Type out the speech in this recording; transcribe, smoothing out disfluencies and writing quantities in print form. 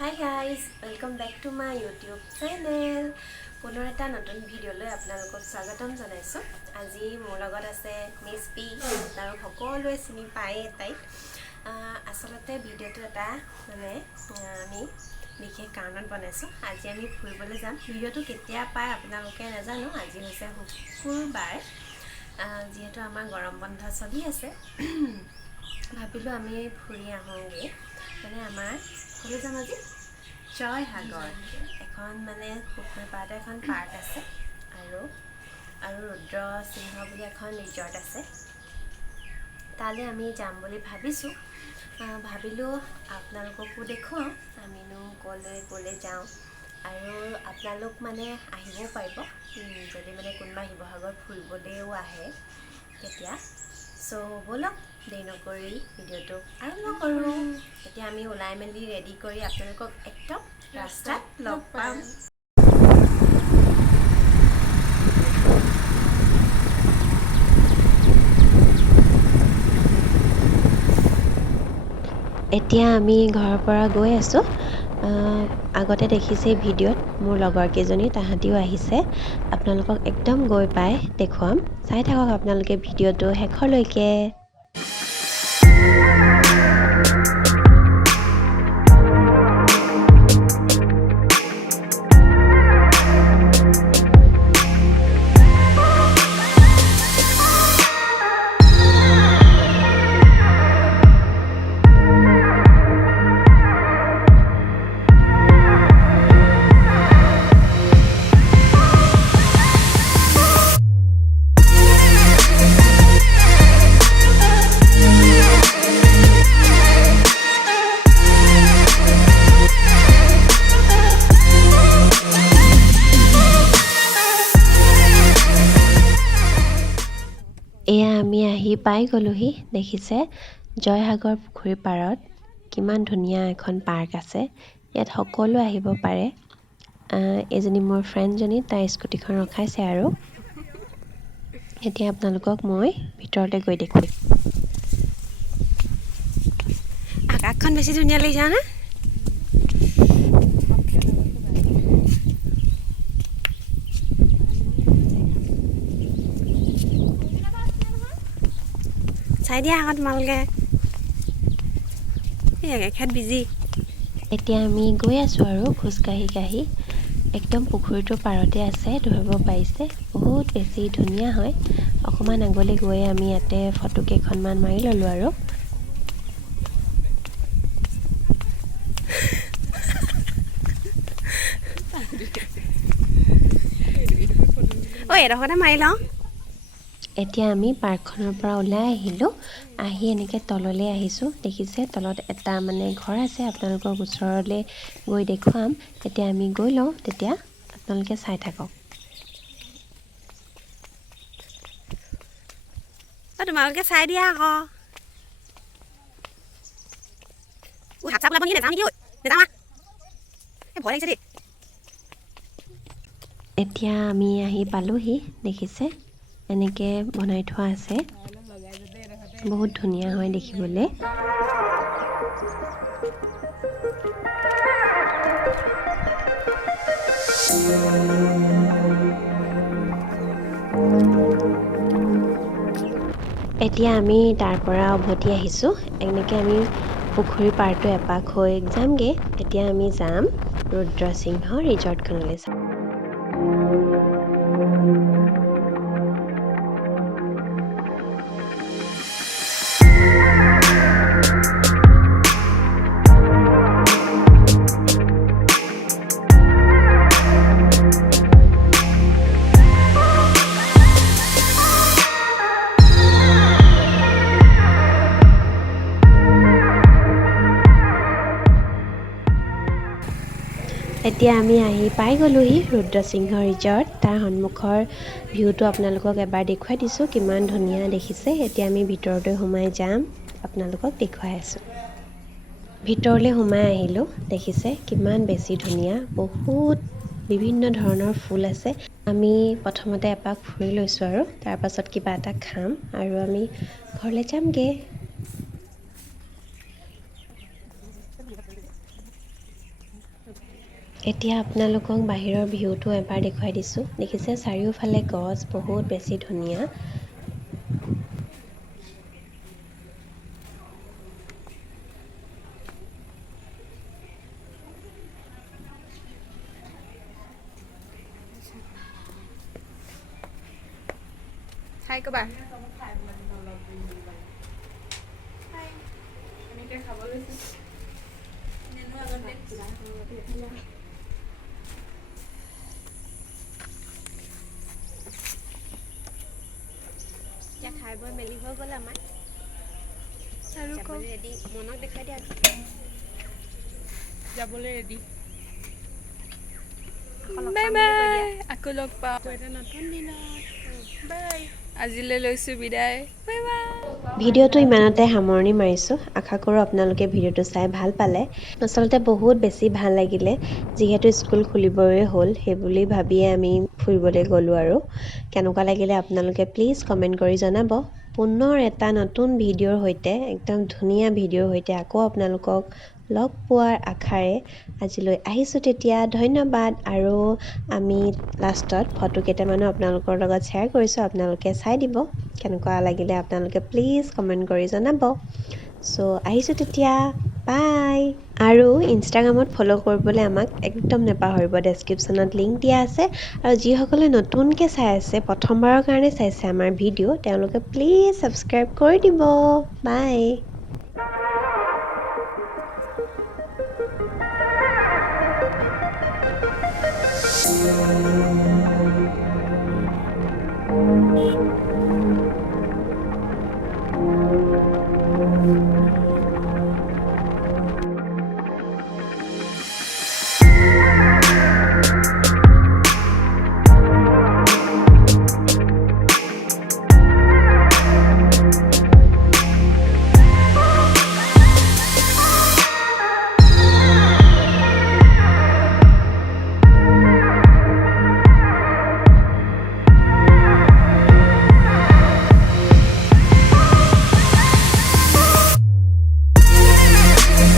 Hi guys, welcome back to my YouTube channel. পুনৰ এটা নতুন ভিডিঅ'লৈ আপোনালোকক স্বাগতম জনাইছোঁ। আজি মোৰ লগত আছে মিছ পি, আৰু সকলোৱে চিনি পায় তাইক। আচলতে ভিডিঅ'টো এটা আমি বিশেষ কাৰণত বনাইছোঁ। আজি আমি ফুৰিবলৈ যাম। ভিডিঅ'টো কেতিয়া পায় আপোনালোকে নাজানো। আজি হৈছে শুকুৰবাৰ, যিহেতু আমাৰ গৰম বন্ধ চলি আছে। ভাবিলোঁ আমি ফুৰি আহোঁগৈ। আমাৰ ক'লৈ যাম আজি? জয়সাগৰ। এখন পুখুৰী পাৰতে এখন পাৰ্ক আছে, আৰু ৰুদ্ৰ সিংহ বুলি এখন ৰিজৰ্ট আছে। তালৈ আমি যাম বুলি ভাবিছোঁ। ভাবিলোঁ আপোনালোককো দেখুৱাওঁ আমিনো ক'লৈ যাওঁ, আৰু আপোনালোক আহিবও পাৰিব যদি কোনোবা শিৱসাগৰ ফুৰিবলৈও আহে তেতিয়া। ব'লক দেৰি নকৰি ভিডিঅ'টো আৰম্ভ কৰোঁ। এতিয়া আমি ওলাই মেলি ৰেডি কৰি আপোনালোকক একদম ৰাস্তাত লগ পাম। এতিয়া আমি ঘৰৰ পৰা গৈ আছোঁ। আগতে দেখিছে ভিডিঅ'ত মোৰ লগৰ কেইজনী, তাহাঁতিও আহিছে। আপোনালোকক একদম গৈ পাই দেখুৱাম। চাই থাকক আপোনালোকে ভিডিঅ'টো শেষলৈকে। এয়া আমি আহি পাই গ'লোহি। দেখিছে জয়সাগৰ পুখুৰী পাৰত কিমান ধুনীয়া এখন পাৰ্ক আছে। ইয়াত সকলো আহিব পাৰে। এজনী মোৰ ফ্ৰেণ্ডজনী তাইৰ স্কুটিখন ৰখাইছে, আৰু এতিয়া আপোনালোকক মই ভিতৰলৈ গৈ দেখুৱাম। আকাশখন বেছি ধুনীয়া লাগিছে না? চাই দিয়া আকৌ তোমালোকে। এখেত বিজি। এতিয়া আমি গৈ আছোঁ আৰু খোজকাঢ়ি একদম পুখুৰীটোৰ পাৰতে আছে। ধৰিব পাৰিছে বহুত বেছি ধুনীয়া হয়। অকণমান আগলৈ গৈ আমি ইয়াতে ফটো কেইখনমান মাৰি ল'লোঁ আৰু। এডোখৰতে মাৰি লওঁ। এতিয়া আমি পাৰ্কখনৰ পৰা ওলাই আহিলোঁ। আহি এনেকৈ তললৈ আহিছোঁ। দেখিছে তলত এটা ঘৰ আছে। আপোনালোকক ওচৰলৈ গৈ দেখুৱাম। এতিয়া আমি গৈ লওঁ, তেতিয়া আপোনালোকে চাই থাকক। তোমালোকে চাই দিয়া আকৌ। এতিয়া আমি আহি পালোহি। দেখিছে এনেকৈ বনাই থোৱা আছে। বহুত ধুনীয়া হয় দেখিবলৈ। এতিয়া আমি তাৰ পৰা উভতি আহিছোঁ। এনেকৈ আমি পুখুৰী পাৰটো এপাক হৈ যামগৈ। এতিয়া আমি যাম ৰুদ্ৰ সিংহ ৰিজৰ্টখনলৈ। এতিয়া আমি আহি পাই গ'লোহি ৰুদ্ৰ সিংহ ৰিজৰ্ট। তাৰ সন্মুখৰ ভিউটো আপোনালোকক এবাৰ দেখুৱাই দিছোঁ, কিমান ধুনীয়া দেখিছে। এতিয়া আমি ভিতৰলৈ সোমাই যাম, আপোনালোকক দেখুৱাই আছোঁ। ভিতৰলৈ সোমাই আহিলোঁ। দেখিছে কিমান বেছি ধুনীয়া, বহুত বিভিন্ন ধৰণৰ ফুল আছে। আমি প্ৰথমতে এপাক ফুৰি লৈছোঁ, আৰু তাৰপাছত কিবা এটা খাম, আৰু আমি ঘৰলৈ যামগৈ। এতিয়া আপোনালোকক বাহিৰৰ ভিউটো এবাৰ দেখুৱাই দিছোঁ। দেখিছে চাৰিওফালে গছ বহুত বেছি ধুনীয়া। হাই কবা এতিয়া খাই বৈ মেলি হৈ গ'ল আমাৰ আৰু যাবলৈ ৰেডি। মনক দেখাই দিয়া যাবলৈ ৰেডি। আকৌ লগ বাই পাম বুলি কৈ বাই, দিয়া। আকৌ লগ পাম এটা নতুন দিনত। বাই, আজিলৈ লৈছোঁ বিদায়। Bye bye. ভিডিঅ'টো ইমানতে সামৰণি মাৰিছোঁ। আশা কৰোঁ আপোনালোকে ভিডিঅ'টো চাই ভাল পালে। আচলতে বহুত বেছি ভাল লাগিলে, যিহেতু স্কুল খুলিবই হ'ল সেইবুলি ভাবিয়ে আমি ফুৰিবলৈ গ'লোঁ। আৰু কেনেকুৱা লাগিলে আপোনালোকে প্লিজ কমেণ্ট কৰি জনাব। পুনৰ এটা নতুন ভিডিঅ'ৰ সৈতে, একদম ধুনীয়া ভিডিঅ'ৰ সৈতে আকৌ আপোনালোকক লগ পোৱাৰ আশাৰে আজিলৈ আহিছোঁ। তেতিয়া ধন্যবাদ। আৰু আমি লাষ্টত ফটো কেইটামানো আপোনালোকৰ লগত শ্বেয়াৰ কৰিছোঁ, আপোনালোকে চাই দিব। কেনেকুৱা লাগিলে আপোনালোকে প্লিজ কমেণ্ট কৰি জনাব। চ' আহিছোঁ তেতিয়া, বাই। আৰু ইনষ্টাগ্ৰামত ফ'ল' কৰিবলৈ আমাক একদম নাপাহৰিব। ডেছক্ৰিপশ্যনত লিংক দিয়া আছে। আৰু যিসকলে নতুনকৈ চাই আছে, প্ৰথমবাৰৰ কাৰণে চাইছে আমাৰ ভিডিঅ', তেওঁলোকে প্লিজ ছাবস্ক্ৰাইব কৰি দিব। বাই।